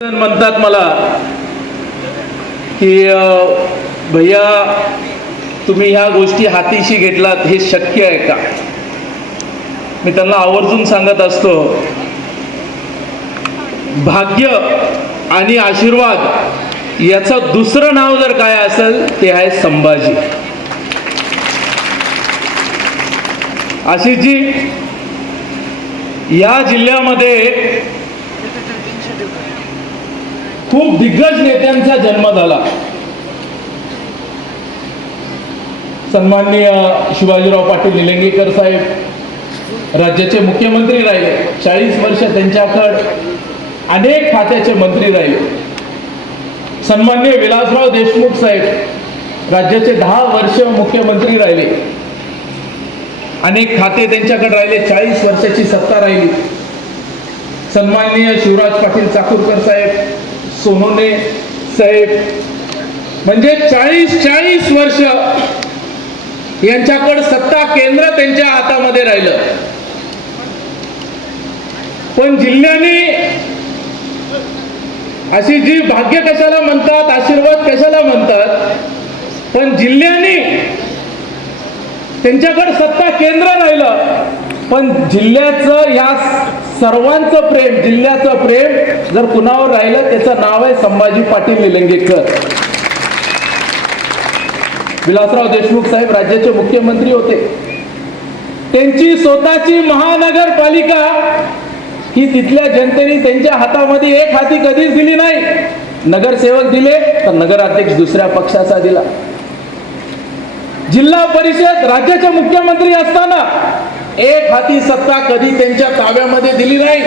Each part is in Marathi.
म्हणतात मला की भैया तुम्ही ह्या गोष्टी हातीशी घेतलात हे शक्य आहे का? मी त्यांना आवर्जून सांगत असतो भाग्य आणि आशीर्वाद याचं दुसरं नाव जर काय असेल ते आहे संभाजी. आशिषजी या जिल्ह्यामध्ये खूप दिग्गज नेत्यांचा जन्म झाला. सन्माननीय शिवाजीराव पाटील निलंगेकर साहेब राज्याचे मुख्यमंत्री राहिले. चाळीस वर्ष त्यांच्याकडे अनेक खात्याचे मंत्री राहिले. सन्माननीय विलासराव देशमुख साहेब राज्याचे दहा वर्ष मुख्यमंत्री राहिले. अनेक खाते त्यांच्याकडे राहिले. चाळीस वर्षाची सत्ता राहिली. सन्माननीय शिवराज पाटील चाकूरकर साहेब सोनोने साहेब म्हणजे चाळीस चाळीस वर्ष यांच्याकडे सत्ता केंद्र त्यांच्या हातामध्ये राहिलं. पण जिल्ह्याने अशी जी भाग्य कशाला म्हणतात आशीर्वाद कशाला म्हणतात पण जिल्ह्याने त्यांच्याकडे सत्ता केंद्र राहिलं पण जिल्ह्याचं या सर्वांचं प्रेम जिल्ह्याचं प्रेम जर कुणावर राहिलं त्याचं नाव आहे संभाजी पाटील निलंगेकर. विलासराव देशमुख साहेब राज्याचे मुख्यमंत्री होते. त्यांची स्वतःची महानगरपालिका ही तिथल्या जनतेने त्यांच्या हातामध्ये एक हाती कधीच दिली नाही. नगरसेवक दिले तर नगराध्यक्ष दुसऱ्या पक्षाचा दिला. जिल्हा परिषद राज्याचे मुख्यमंत्री असताना एक हाती सत्ता कधी त्यांच्या ताब्यामध्ये दिली नाही.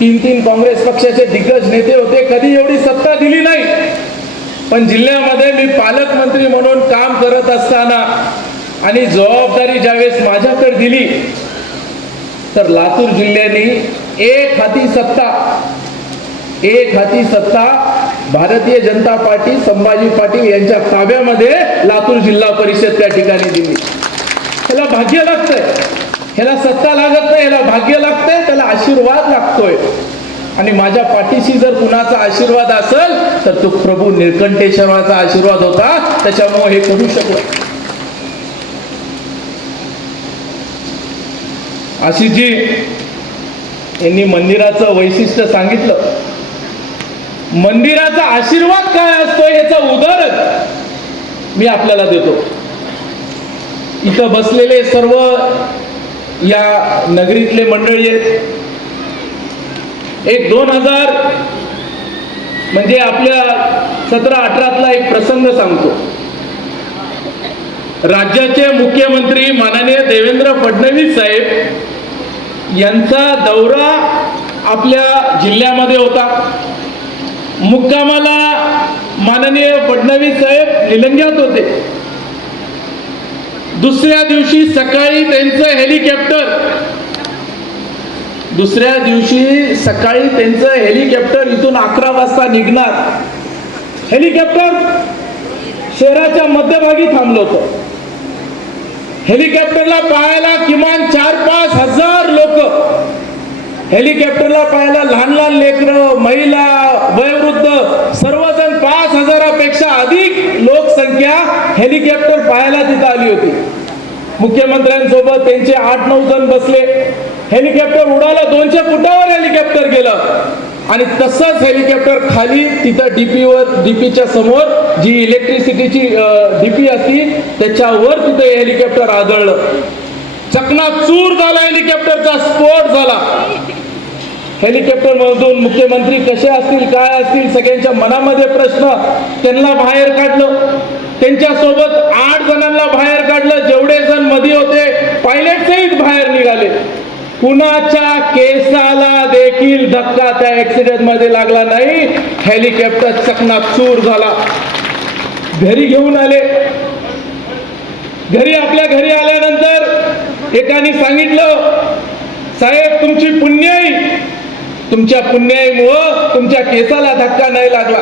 तीन तीन काँग्रेस पक्षाचे दिग्गज नेते होते कधी एवढी सत्ता दिली नाही. पण जिल्ह्यामध्ये मी पालकमंत्री म्हणून काम करत असताना आणि जबाबदारी ज्यावेळेस माझ्याकडे दिली तर लातूर जिल्ह्याने एक हाती सत्ता एक हाती सत्ता भारतीय जनता पार्टी संभाजी पाटील यांच्या ताब्यामध्ये लातूर जिल्हा परिषद त्या ठिकाणी दिली. त्याला भाग्य लागतंय. ह्याला सत्ता लागत नाही ह्याला भाग्य लागतंय त्याला आशीर्वाद लागतोय. आणि माझ्या पाठीशी जर कुणाचा आशीर्वाद असेल तर तो प्रभू निळकंठेश्वराचा आशीर्वाद होता. त्याच्यामुळे हे करू शकलो. आशिषजी यांनी मंदिराचं वैशिष्ट्य सांगितलं. मंदिराचा आशीर्वाद काय असतो याचं उदाहरण मी आपल्याला देतो. इथं बसलेले सर्व या नगरीतले मंडळी आहेत. एक दोन हजार म्हणजे आपल्या सतरा अठरातला एक प्रसंग सांगतो. राज्याचे मुख्यमंत्री माननीय देवेंद्र फडणवीस साहेब यांचा दौरा आपल्या जिल्ह्यामध्ये होता. मुक्कामाला माननीय फडणवीस साहेब निलंग्यात होते. दुसऱ्या दिवशी सकाळी त्यांचं हेलिकॉप्टर. दुसऱ्या दिवशी सकाळी त्यांचं हेलिकॉप्टर इथून अकरा वाजता निघणार. हेलिकॉप्टर शहराच्या मध्यभागी थांबलं होतं. हेलिकॉप्टरला पाहायला किमान चार पाच हजार लोक. हेलिकॉप्टरला पाहायला लहान लहान लेकरं महिला वयोवृद्ध सर्वजण पाच हजारापेक्षा अधिक लोक लोकसंख्या हेलिकॉप्टर पाहायला तिथं आली होती. मुख्यमंत्र्यांसोबत त्यांचे आठ नऊ जण बसले. हेलिकॉप्टर उडाला दोनशे फुटावर हेलिकॉप्टर गेलं. आणि तसंच हेलिकॉप्टर खाली तिथं डीपीवर डीपीच्या समोर जी इलेक्ट्रिसिटीची डीपी असती त्याच्यावर तिथं हेलिकॉप्टर आदळलं. चकनाचूर झाला हेलिकॉप्टरचा स्फोट झाला. हेलिकॉप्टर मधून मुख्यमंत्री कसे असतील काय असतील सगळ्यांच्या मनामध्ये प्रश्न त्यांना बाहेर काढलं. त्यांच्यासोबत आठ जणांना बाहेर काढलं. जेवढे जणमध्ये होते पायलट सहित बाहेर निघाले. कुणाच्या केसाला देखील धक्का त्या ऍक्सिडेंटमध्ये लागला नाही. हेलिकॉप्टर चकनाचूर झाला. घरी घेऊन आले. घरी आपल्या घरी आल्यानंतर एकाने सांगितलं साहेब तुमची पुण्याई तुमच्या पुण्याईमुळं तुमच्या केसाला धक्का नाही लागला.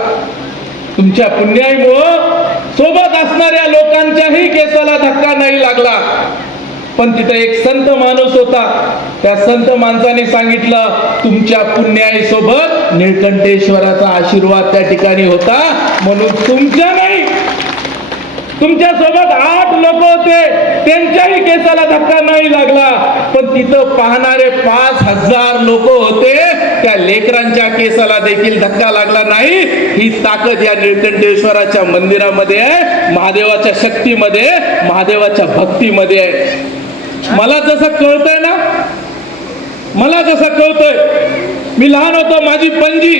तुमच्या पुण्याईमुळं सोबत असणाऱ्या लोकांच्याही केसाला धक्का नाही लागला. पण तिथं एक संत माणूस होता. त्या संत माणसाने सांगितलं तुमच्या पुण्याई सोबत निळकंठेश्वराचा आशीर्वाद त्या ठिकाणी होता. म्हणून तुमच्या तुमच्यासोबत तुमच्यासोबत आठ लोक होते. त्यांच्याही केसाला धक्का नाही लागला. पण तिथं पाहणारे पाच हजार लोक होते. त्या लेकरांच्या केसाला देखील धक्का लागला नाही. ही ताकद या निळकंठेश्वराच्या मंदिरामध्ये आहे. महादेवाच्या शक्तीमध्ये महादेवाच्या भक्तीमध्ये आहे. मला जसं कळतंय ना मला जसं कळतंय मी लहान होतो माझी पणजी.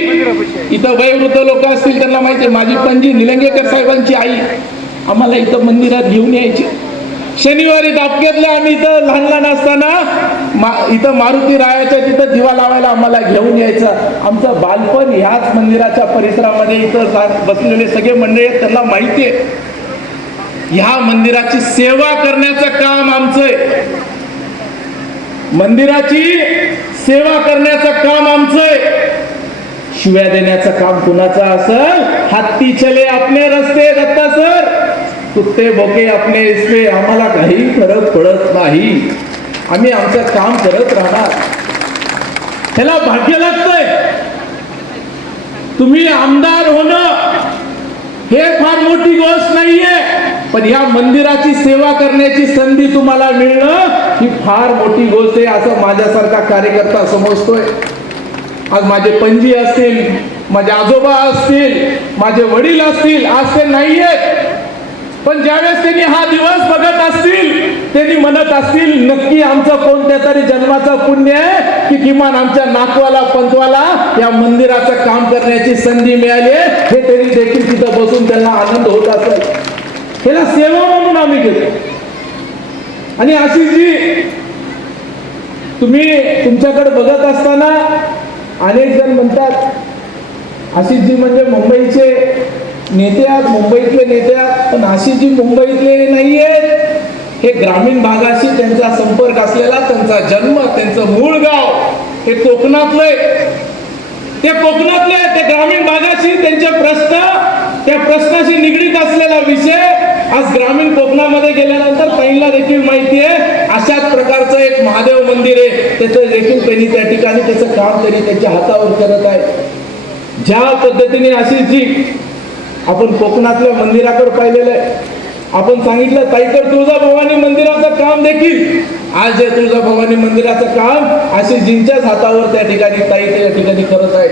इथं वयोवृद्ध लोक असतील त्यांना माहिती माझी पणजी निलंगेकर साहेबांची आई. आम्हाला इथं मंदिरात घेऊन यायची. शनिवारी डाबक्यातल्या आम्ही इथं लहान लहान असताना मा इथं मारुती रायाच्या तिथं दिवा लावायला आम्हाला घेऊन यायचं. आमचं बालपण ह्याच मंदिराच्या परिसरामध्ये इथं बसलेले सगळे मंडळी आहेत त्यांना माहिती आहे. ह्या मंदिराची सेवा करण्याचं काम आमचं आहे. मंदिराची सेवा करण्याचं काम आमचं आहे. शिव्या देण्याचं काम कुणाचं असल? हत्ती चले आपले रस्ते दत्ता सर. कुत्ते बोके आपले इसके आम्हाला काही फरक पडत नाही. आम्ही आमचं काम करत राहणार. ह्याला भाग्य लागतंय. तुम्ही आमदार होणं हे फार मोठी गोष्ट नाहीये. पण या मंदिराची सेवा करण्याची संधी तुम्हाला मिळणं ही फार मोठी गोष्ट आहे असं माझ्यासारखा कार्यकर्ता समजतोय. आज माझे पणजी असतील माझे आजोबा असतील माझे वडील असतील आज ते नाहीयेत. पण ज्यावेळेस त्यांनी हा दिवस बघत असतील त्यांनी म्हणत असतील नक्की आमचं कोणत्या तरी जन्माचं पुण्य आहे की किमान आमच्या नातवाला पंतवाला या मंदिराचं काम करण्याची संधी मिळाली हे त्यांनी देखील तिथं बसून त्यांना आनंद होत असेल. ह्याला सेवा म्हणून आम्ही घेतो आणि अशी जी तुम्ही तुमच्याकडे बघत असताना अनेक जण म्हणतात आशिषजी म्हणजे मुंबईचे नेते आहात मुंबईतले नेते आहात पण आशिषजी मुंबईतले नाही आहेत हे ग्रामीण भागाशी त्यांचा संपर्क असलेला त्यांचा जन्म त्यांचं मूळ गाव हे कोकणातलं आहे. ते कोकणातले आहेत, ते ग्रामीण भागाशी त्यांचे प्रश्न त्या प्रश्नाशी निगडीत असलेला विषय आज ग्रामीण कोकणामध्ये गेल्यानंतर ताईंना देखील माहिती आहे. अशाच प्रकारचं एक महादेव मंदिर आहे. त्याचं देखील त्यांनी त्या ठिकाणी त्याचं काम तरी त्यांच्या हातावर करत आहे. ज्या पद्धतीने अशी जी आपण कोकणातल्या मंदिराकडे पाहिलेलं आहे. आपण सांगितलं ताईकर तुळजाभवानी मंदिराचं काम देखील. आज या तुळजाभवानी मंदिराचं काम अशी जिंच्याच हातावर त्या ठिकाणी ताई त्या ठिकाणी करत आहे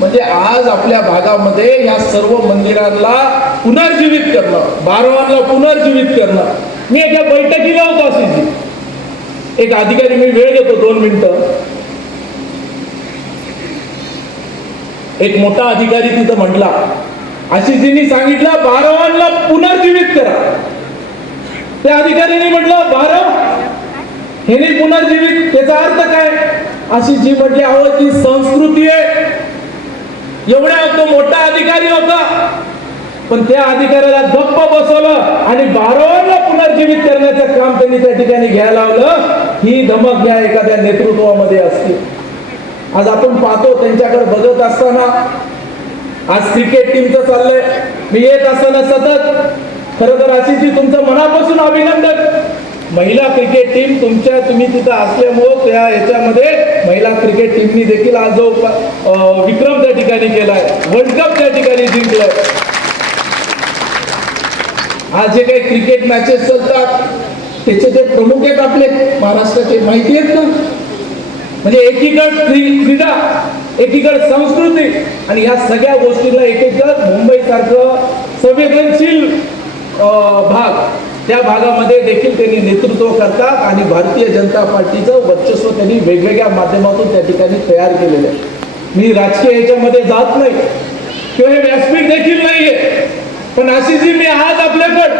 म्हणजे आज आपल्या भागामध्ये या सर्व मंदिरांना पुनर्जीवित करणं बारवांना पुनर्जीवित करणं. मी एका बैठकीला होतो आशिषजी एक अधिकारी मी वेळ घेतो दोन मिनिटं. एक मोठा अधिकारी तिथं म्हटला आशिषजींनी सांगितलं बारवांना पुनर्जीवित करा. त्या अधिकाऱ्यांनी म्हटलं बारव हे पुनर्जीवित त्याचा अर्थ काय? आशिषजी म्हटले अहो ती संस्कृती आहे. एवढ्या तो मोठा अधिकारी होता. पण त्या अधिकाऱ्याला गप्प बसवलं आणि बारवांना पुनर्जीवित करण्याचं काम त्यांनी त्या ठिकाणी घ्यायला लावलं. ही धमक या एखाद्या नेतृत्वामध्ये असते. आज आपण पाहतो त्यांच्याकडे बघत असताना आज क्रिकेट टीमचं चाललंय. मी येत असताना सतत खरं तर आशिषजी तुमचं मनापासून अभिनंदन. महिला क्रिकेट टीम तुमच्या तुम्ही तिथं असल्यामुळं त्या याच्यामध्ये महिला क्रिकेट टीमनी देखील आज जो विक्रम त्या ठिकाणी केलाय वर्ल्ड कप त्या ठिकाणी जिंकलाय. आज जे काही क्रिकेट मॅचेस चालतात त्याचे जे प्रमुख आहेत आपले महाराष्ट्राचे माहिती आहेत ना? म्हणजे एकीकड क्रीडा एकीकड संस्कृती आणि या सगळ्या गोष्टीला एकीकड मुंबई सारखं संवेदनशील अं, भाग. त्या भागामध्ये देखील त्यांनी नेतृत्व करतात आणि भारतीय जनता पार्टीचं वर्चस्व त्यांनी वेगवेगळ्या माध्यमातून त्या ठिकाणी तयार केलेलं आहे. मी राजकीय याच्यामध्ये जात नाही. किंवा हे व्यासपीठ देखील नाहीये. पण अशी जी मी आज आपल्याकडं.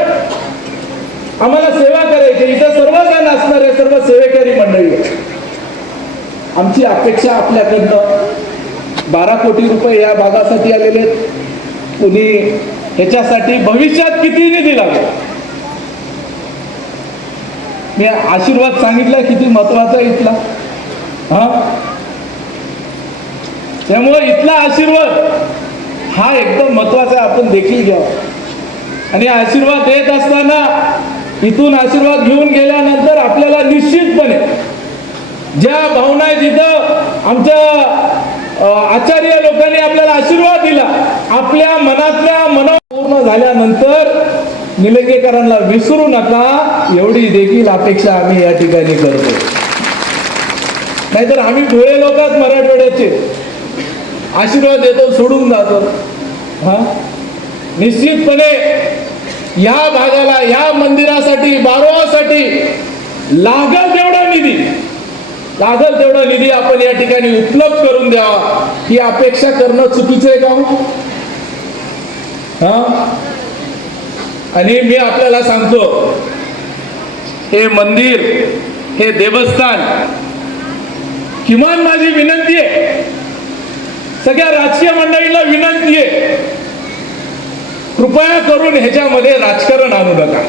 आम्हाला सेवा करायची इथं सर्वजण असणारे सर्व सेवेकरी मंडळी आमची अपेक्षा आपल्याकडनं बारा कोटी रुपये या भागासाठी आलेले आहेत. कुणी ह्याच्यासाठी भविष्यात किती निधी लागेल मी आशीर्वाद सांगितला किती महत्त्वाचा आहे इथला. हा? त्यामुळे इथला आशीर्वाद हा एकदम महत्त्वाचा आहे आपण देखील घ्यावा. आणि आशीर्वाद देत असताना इथून आशीर्वाद घेऊन गेल्यानंतर आपल्याला निश्चितपणे ज्या भावना आहे तिथं आमच्या आचार्य लोकांनी आपल्याला आशीर्वाद दिला आपल्या मनातल्या मना पूर्ण झाल्यानंतर निलंगेकरांना विसरू नका एवढी देखील अपेक्षा आम्ही या ठिकाणी करतो. नाहीतर आम्ही धुळे लोकच मराठवाड्याचे आशीर्वाद देतो सोडून जातो. हा? निश्चितपणे या भागाला या मंदिरासाठी बारोवासाठी लागल तेवढा निधी. लागल तेवढा निधी आपण या ठिकाणी उपलब्ध करून द्यावा. ही अपेक्षा करणं चुकीचं आहे का हो? हा? आणि मी आपल्याला सांगतो हे मंदिर हे देवस्थान किमान माझी विनंती आहे सगळ्या राजकीय मंडळीला विनंती आहे कृपया करून ह्याच्यामध्ये राजकारण आणू नका.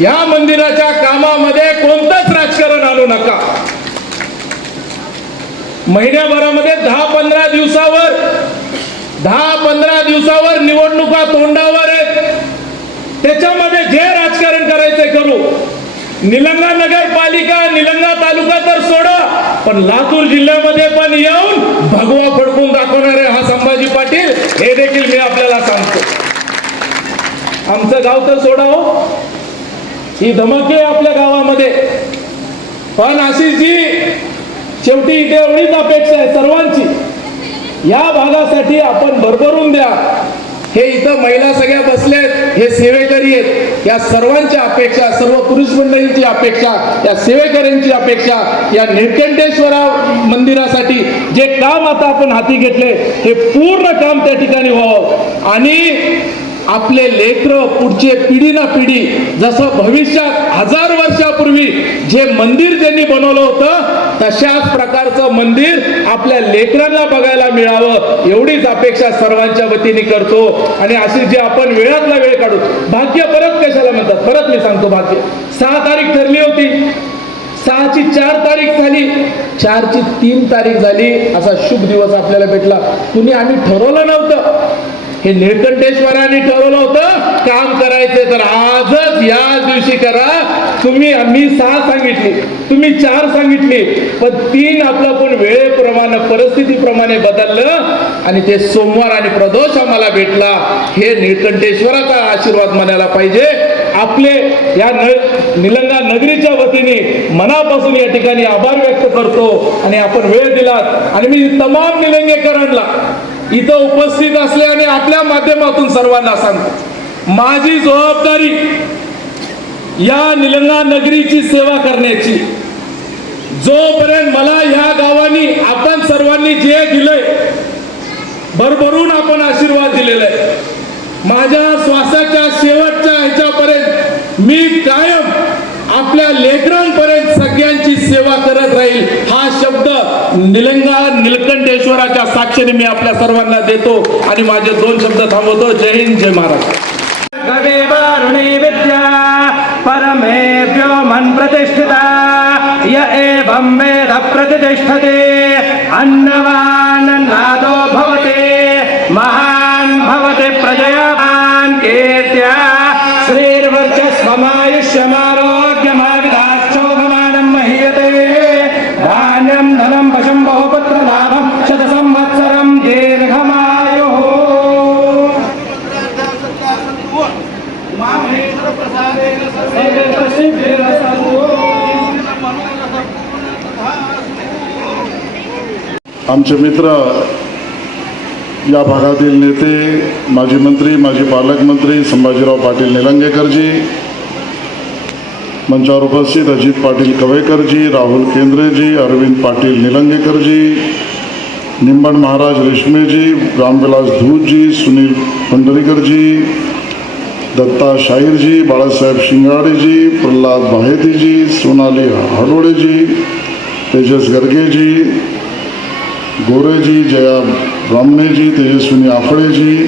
या मंदिराच्या कामामध्ये कोणतंच राजकारण आणू नका. महिन्याभरामध्ये दहा पंधरा दिवसावर दहा पंधरा दिवसावर निवडणुका तोंडावर आहेत. त्याच्यामध्ये जे राजकारण करायचंय करू. निलंगा नगरपालिका निलंगा तालुका तर सोडा पण लातूर जिल्ह्यामध्ये पण येऊन भगवा फडकून दाखवणारे हा संभाजी पाटील हे देखील मी आपल्याला सांगतो. आमचं गाव तर सोडा हो. ही धमकी आहे आपल्या गावामध्ये. पण अशी जी शेवटी इथे एवढीच अपेक्षा आहे सर्वांची. या भागासाठी आपण भरभरून द्या. हे इथं महिला सगळ्या बसलेत हे सेवेकरी आहेत. या सर्वांच्या अपेक्षा सर्व पुरुष मंडळींची अपेक्षा या सेवेकऱ्यांची अपेक्षा या निळकंठेश्वरा मंदिरासाठी जे काम आता आपण हाती घेतले हे पूर्ण काम त्या ठिकाणी व्हावं. आणि आपले लेकर पुढचे पिढी ना पिढी जसं भविष्यात हजार वर्षापूर्वी जे मंदिर त्यांनी बनवलं होतं तशाच प्रकारचं मंदिर आपल्या लेकरांना बघायला मिळावं एवढीच अपेक्षा सर्वांच्या वतीने करतो. आणि अशी जे आपण वेळातला वेळ काढू भाग्य परत कशाला म्हणतात? परत मी सांगतो भाग्य. सहा तारीख ठरली होती. सहाची चार तारीख झाली. चारची तीन तारीख झाली. असा शुभ दिवस आपल्याला भेटला. कुणी आम्ही ठरवलं नव्हतं. हे निळकंठेश्वरांनी ठरवलं होतं काम करायचे तर आजच या दिवशी करा. तुम्ही आम्ही सहा सांगितली. तुम्ही चार सांगितली. पण तीन आपलं पण वेळेप्रमाणे परिस्थितीप्रमाणे बदललं. आणि ते सोमवार आणि प्रदोष आम्हाला भेटला. हे निळकंठेश्वराचा आशीर्वाद म्हणायला पाहिजे. आपले या न निलंगा नगरीच्या वतीने मनापासून या ठिकाणी आभार व्यक्त करतो. आणि आपण वेळ दिलात. आणि मी तमाम निलंगेकरांना इथं उपस्थित असल्याने आपल्या माध्यमातून सर्वांना सांगतो. माझी जबाबदारी या निलंगा नगरीची सेवा करण्याची. जोपर्यंत मला ह्या गावानी आपण सर्वांनी जे दिलंय भरभरून आपण आशीर्वाद दिलेला आहे माझ्या श्वासाच्या शेवटच्या ह्याच्यापर्यंत मी कायम आपल्या लेकरांपर्यंत सगळ्यांची सेवा करत राहील हा शब्द निलंगा निलकंठेश्वराच्या साक्षीने मी आपल्या सर्वांना देतो आणि माझे दोन शब्द थांबवतो. जय हिंद जय महाराष्ट्र गगे वारुणी विद्या परमेभ्यो मन प्रतिष्ठिता य आमचे मित्र या भागातील नेते माजी मंत्री माजी पालकमंत्री संभाजीराव पाटील निलंगेकरजी मंचावर उपस्थित अजित पाटील कवेकरजी राहुल केंद्रेजी अरविंद पाटील निलंगेकरजी निंबण महाराज रेशमेजी रामविलास धूतजी सुनील पंढरीकरजी दत्ता शाहीरजी बाळासाहेब शिंगाडेजी प्रल्हाद बाहेतीजी सोनाली हाडोळेजी तेजस गर्गेजी गोरेजी जया ब्राह्मणेजी तेजस्विनी आफळेजी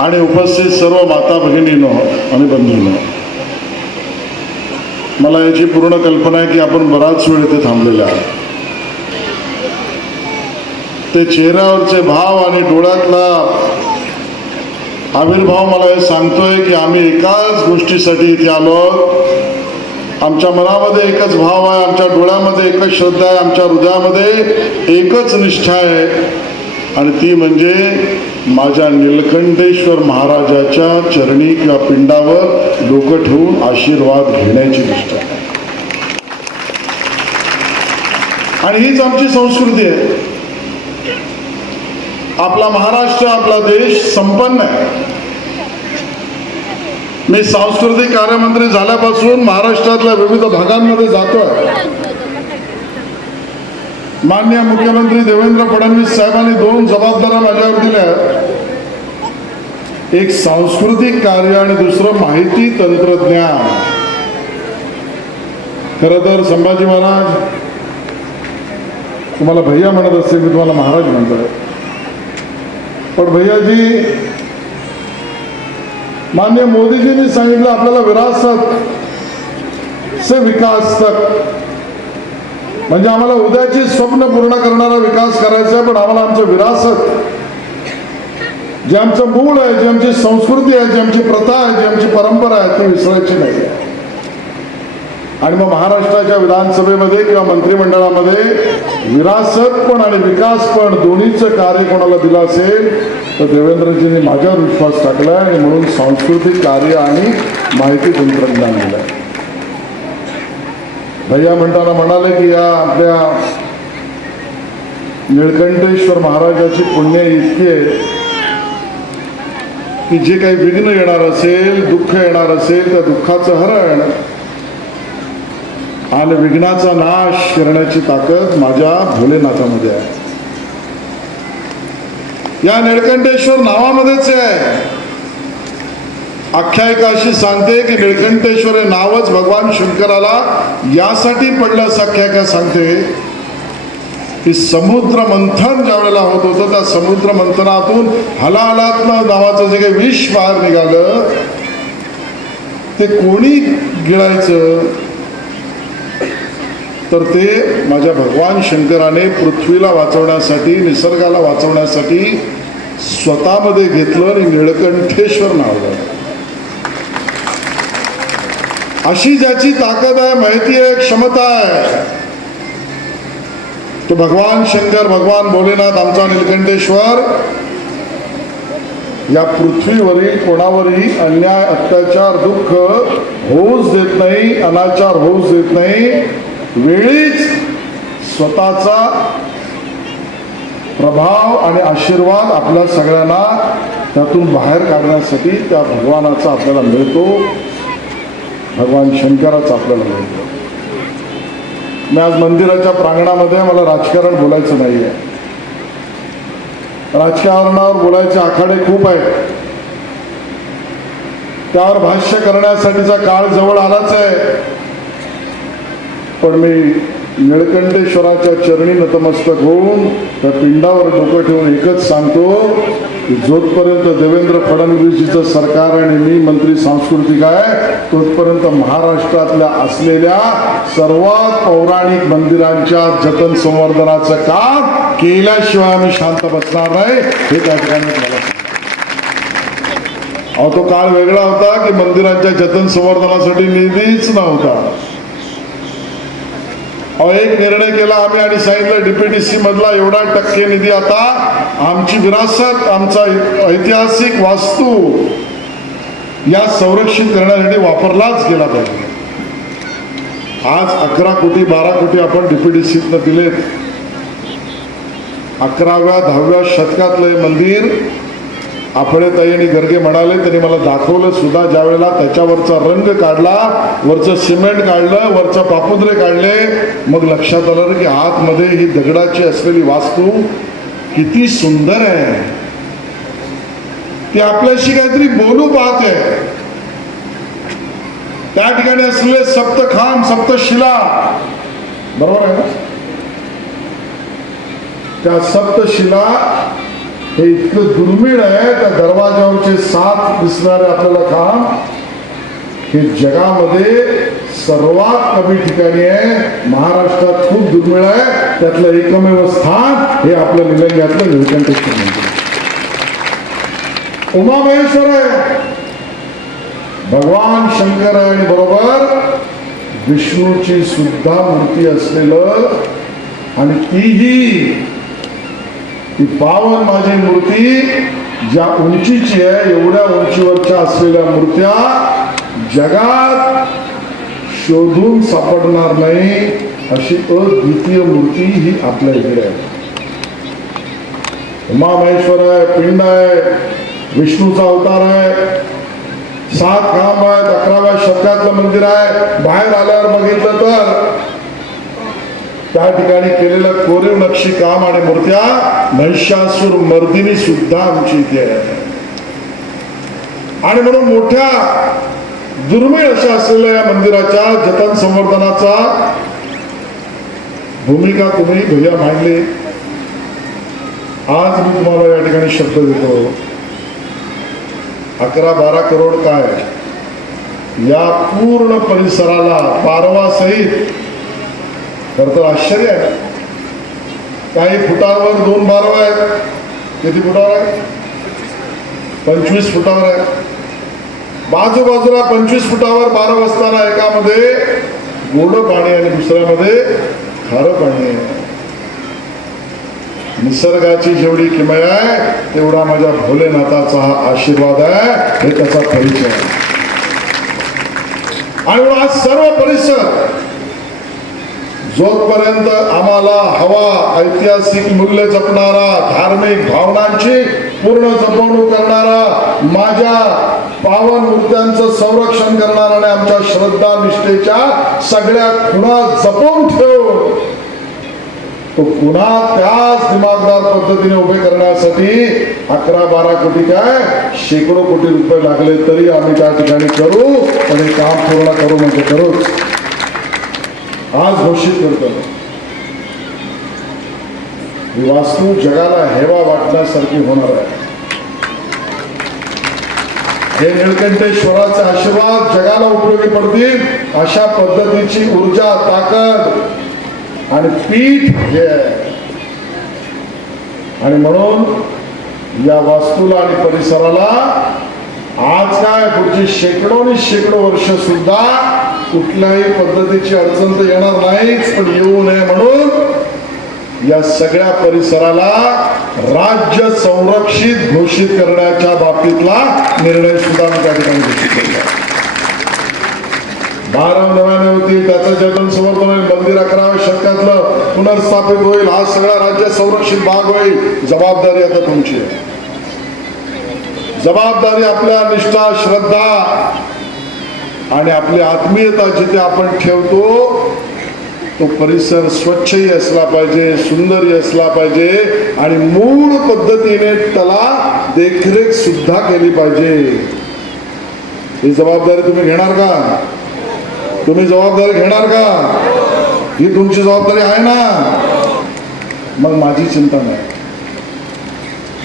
आणि उपस्थित सर्व माता भगिनीनो आणि बंधूंनो. मला याची पूर्ण कल्पना आहे की आपण बराच वेळ इथे थांबलेले आहात. ते चेहऱ्यावरचे भाव आणि डोळ्यातला आविर्भाव मला हे सांगतोय की आम्ही एकाच गोष्टीसाठी इथे आलो आमच्या मनामध्ये एकच भाव आहे आमच्या डोळ्यामध्ये एकच श्रद्धा आहे आमच्या हृदयामध्ये एकच निष्ठा आहे. आणि ती म्हणजे माझ्या निलकंठेश्वर महाराजाच्या चरणी किंवा पिंडावर डोकं ठेवून आशीर्वाद घेण्याची निष्ठा आहे. आणि हीच आमची संस्कृती आहे. आपला महाराष्ट्र आपला देश संपन्न आहे. मी सांस्कृतिक कार्यमंत्री झाल्यापासून महाराष्ट्रातल्या विविध भागांमध्ये जातोय. मान्य मुख्यमंत्री देवेंद्र फडणवीस साहेबांनी दोन जबाबदाऱ्या माझ्यावर दिल्या एक सांस्कृतिक कार्य आणि दुसरं माहिती तंत्रज्ञान. खर तर संभाजी महाराज तुम्हाला भैया म्हणत असते मी तुम्हाला महाराज म्हणतोय पण भैयाजी मान्य मोदीजींनी सांगितलं आपल्याला विरासत से विकास तक. म्हणजे आम्हाला उद्याची स्वप्न पूर्ण करणारा विकास करायचा आहे पण आम्हाला आमचं विरासत जे आमचं मूळ आहे जी आमची संस्कृती आहे जी आमची प्रथा आहे जी आमची परंपरा आहे ती विसरायची नाही. आणि मग महाराष्ट्राच्या विधानसभेमध्ये किंवा मंत्रिमंडळामध्ये विरासत पण आणि विकास पण दोन्हीचं कार्य कोणाला दिलं असेल तर देवेंद्रजींनी माझ्यावर विश्वास टाकला आणि म्हणून सांस्कृतिक कार्य आणि माहिती तंत्रज्ञान दिलं भैया म्हणताना म्हणाले की या आपल्या निळकंठेश्वर महाराजाची पुण्य इतकी आहे की जे काही विघ्न येणार असेल दुःख येणार असेल त्या दुःखाचं हरण आणि विघ्नाचा नाश करण्याची ताकद माझ्या भोलेनाथामध्ये आहे. या निळकंठेश्वर नावामध्येच आहे. आख्यायिका अशी सांगते की निळकंठेश्वर हे नावच भगवान शंकराला यासाठी पडलं असं आख्यायिका सांगते. की समुद्र मंथन ज्या वेळेला होत होतं त्या समुद्र मंथनातून हलाहलातनं नावाचं जे काही विष बाहेर निघालं ते कोणी गिळायचं? तर ते माझ्या भगवान शंकराने पृथ्वीला वाचवण्यासाठी निसर्गाला वाचवण्यासाठी स्वतःमध्ये घेतलं आणि निळकंठेश्वर नाव झालं अशी ज्याची ताकद आहे माहिती आहे क्षमता आहे. तो भगवान शंकर भगवान भोलेनाथ आमचा निलकंठेश्वर या पृथ्वीवरील कोणावरही अन्याय अत्याचार दुःख होऊच देत नाही अनाचार होऊच देत नाही. वेळीच स्वतःचा प्रभाव आणि आशीर्वाद आपल्या सगळ्यांना त्यातून बाहेर काढण्यासाठी त्या भगवानाचा आपल्याला मिळतो. भगवान शंकराचा आपल्याला मिळतो. मी आज मंदिराच्या प्रांगणामध्ये मला राजकारण बोलायचं नाही आहे राजकारणावर बोलायचे आखाडे खूप आहेत. त्यावर भाष्य करण्यासाठीचा काळ जवळ आलाच आहे. पण मी निळकंठेश्वराच्या चरणी नतमस्तक होऊन त्या पिंडावर डोकं ठेवून एकच सांगतो की जोपर्यंत देवेंद्र फडणवीसजीचं सरकार आणि मी मंत्री सांस्कृतिक आहे तोपर्यंत महाराष्ट्रातल्या असलेल्या सर्वात पौराणिक मंदिरांच्या जतन संवर्धनाचं काम केल्याशिवाय आम्ही शांत बसणार नाही हे त्या ठिकाणी मला अहो तो काळ वेगळा होता की मंदिरांच्या जतन संवर्धनासाठी निधीच नव्हता. अहो एक निर्णय केला आम्ही आणि सांगितलं डीपीडीसी मधला एवढा टक्के निधी आता आमची विरासत आमचा ऐतिहासिक वास्तू या संरक्षित करण्यासाठी वापरलाच गेला पाहिजे. आज अकरा कोटी बारा कोटी आपण डीपीडीसीतनं दिलेत. अकराव्या दहाव्या शतकातलं हे मंदिर आफळेताई आणि गर्गे म्हणाले त्यांनी मला दाखवलं सुद्धा ज्या वेळेला त्याच्यावरचा रंग काढला वरचं सिमेंट काढलं वरचं पापुद्रे काढले मग लक्षात आलं की आतमध्ये ही दगडाची असलेली वास्तू किती सुंदर आहे. ती आपल्याशी काहीतरी बोलू पाहते. त्या ठिकाणी असलेले सप्तखांब सप्तशिला. बरोबर आहे ना? त्या सप्तशिला हे इतकं दुर्मिळ आहे त्या दरवाजावरचे सात दिसणारे आपल्याला काम. हे जगामध्ये सर्वात कमी ठिकाणी आहे महाराष्ट्रात खूप दुर्मिळ आहे त्यातलं एकमेव स्थान हे आपलं निलंग्यातलं निळकंठेश्वर मंदिर उमामहेश्वर आहे. भगवान शंकरायण बरोबर विष्णूची सुद्धा मूर्ती असलेलं आणि तीही ती पावन माझी मूर्ती ज्या उंचीची आहे एवढ्या उंचीवरच्या असलेल्या मूर्त्या जगात शोधून सापडणार नाही अशी अद्वितीय मूर्ती ही आपल्या इकडे आहे. उमामहेश्वर आहे पिंड आहे विष्णूचा अवतार आहे सात खांब आहेत अकराव्या शतकातलं मंदिर आहे. बाहेर आल्यावर बघितलं तर त्या ठिकाणी केलेलं कोरीव नक्षी काम आणि मूर्त्या महिषासूर मर्दिनी सुद्धा आमची इथे आहे. आणि म्हणून मोठ्या दुर्मिळ अशा असलेल्या या मंदिराच्या जतन संवर्धनाचा भूमिका तुम्ही भैया मांडली. आज मी तुम्हाला या ठिकाणी शब्द देतो. अकरा बारा करोड काय? या पूर्ण परिसराला पारवा तर तर आश्चर्य आहे. काही फुटावर दोन बारवा आहेत. किती फुटावर आहे पंचवीस फुटावर आहे बाजूबाजूला पंचवीस फुटावर बारा असताना एकामध्ये गोड पाणी आणि दुसऱ्यामध्ये खारं पाणी आहे. निसर्गाची जेवढी किमया आहे तेवढा माझ्या भोलेनाथाचा हा आशीर्वाद आहे. हे त्याचा परिचय आहे. आणि आज सर्व परिसर जोपर्यंत आम्हाला हवा ऐतिहासिक मूल्य जपणारा धार्मिक भावनांची पूर्ण जपवणूक करणारा माझ्या पावन मूर्त्यांचं संरक्षण करणारा आणि आमच्या श्रद्धा निष्ठेच्या सगळ्या खुणा जपून ठेवून तो पुन्हा त्याच दिमागदार पद्धतीने उभे करण्यासाठी अकरा बारा कोटी काय? शेकडो कोटी रुपये लागले तरी आम्ही त्या ठिकाणी करू पण हे काम पूर्ण करू म्हणजे करूच. आज घोषित करतो. ही वास्तू जगाला हेवा वाटण्यासारखी होणार आहे. हे निळकंठेश्वराचे आशीर्वाद जगाला उपयोगी पडतील अशा पद्धतीची ऊर्जा ताकद आणि पीठ हे आणि म्हणून या वास्तूला आणि परिसराला आज काय पुढची शेकडो आणि शेकडो वर्ष सुद्धा कुठल्याही पद्धतीची अडचण तर येणार नाहीच पण येऊ नये म्हणून या सगळ्या परिसराला राज्य संरक्षित घोषित करण्याच्या बाबतीतला निर्णय सुद्धा मी त्या ठिकाणी घोषित केला बारा नव्याने होतील त्याचं जतन समर्थन होईल मंदिर अकराव्या शतकातलं पुनर्स्थापित होईल हा सगळा राज्य संरक्षित भाग होईल. जबाबदारी आता तुमची आहे. जबाबदारी आपल्या निष्ठा श्रद्धा आणि आपली आत्मीयता जिथे आपण ठेवतो तो परिसर स्वच्छही असला पाहिजे सुंदरही असला पाहिजे आणि मूळ पद्धतीने त्याला देखरेख सुद्धा केली पाहिजे. ही जबाबदारी तुम्ही घेणार का? तुम्ही जबाबदारी घेणार का? ही तुमची जबाबदारी आहे ना? मग माझी चिंता नाही.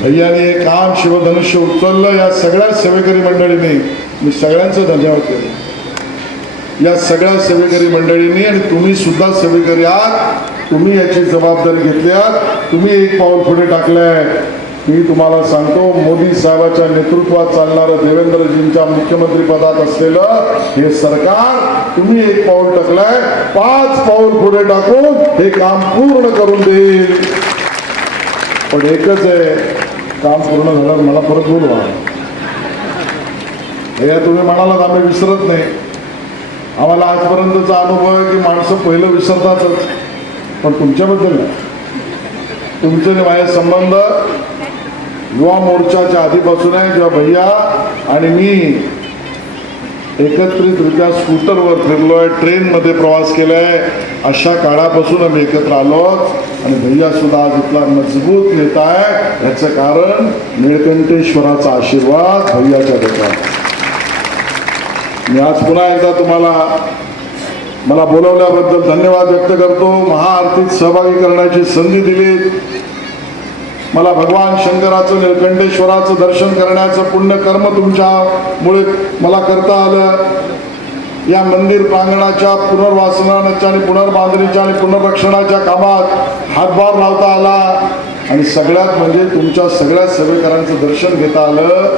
भैयाने हे काम शिवधनुष्य उचललं या सगळ्या सेवेकरी मंडळींनी. मी सगळ्यांचं धन्यवाद केलं या सगळ्या सेवेकरी मंडळींनी आणि तुम्ही सुद्धा सेवेकरी आहात. तुम्ही याची जबाबदारी घेतल्यात तुम्ही एक पाऊल पुढे टाकलंय. मी तुम्हाला सांगतो मोदी साहेबाच्या नेतृत्वात चालणारं देवेंद्रजींच्या मुख्यमंत्री पदात असलेलं हे सरकार तुम्ही एक पाऊल टाकलंय. पाच पाऊल पुढे टाकून हे काम पूर्ण करून देईल. पण एकच आहे काम पूर्ण झालं मला परत बोलवा. हे तुम्ही म्हणालात आम्ही विसरत नाही. आम्हाला आजपर्यंतचा अनुभव आहे की माणसं पहिलं विसरतातच. पण तुमच्याबद्दल नाही. तुमचे माझे संबंध युवा मोर्चाच्या आधीपासून आहे जेव्हा भैया आणि मी एकत्रितरित्या स्कूटरवर फिरलो आहे ट्रेनमध्ये प्रवास केलाय. अशा काळापासून आम्ही एकत्र आलो आणि भैया सुद्धा आज इथला मजबूत नेता आहे. याचं कारण निळकंठेश्वराचा आशीर्वाद भैयाच्या देतात मी आज पुन्हा एकदा तुम्हाला मला बोलवल्याबद्दल धन्यवाद व्यक्त करतो. महाआरतीत सहभागी करण्याची संधी दिली. मला भगवान शंकराचं निळकंठेश्वराचं दर्शन करण्याचं पुण्य कर्म तुमच्यामुळे मला करता आलं. या मंदिर प्रांगणाच्या पुनर्वासनाच्या आणि पुनर्बांधणीच्या आणि पुनर्रक्षणाच्या कामात हातभार लावता आला. आणि सगळ्यात म्हणजे तुमच्या सगळ्या सेवेकरांचं दर्शन घेता आलं.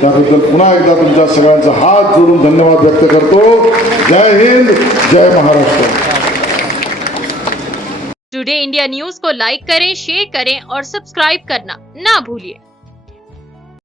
त्याबद्दल पुन्हा एकदा तुमच्या सगळ्यांचा हात जोडून धन्यवाद व्यक्त करतो. जय हिंद, जय महाराष्ट्र. टुडे इंडिया न्यूज़ को लाइक करें शेयर करें और सब्सक्राइब करना ना भूलिए।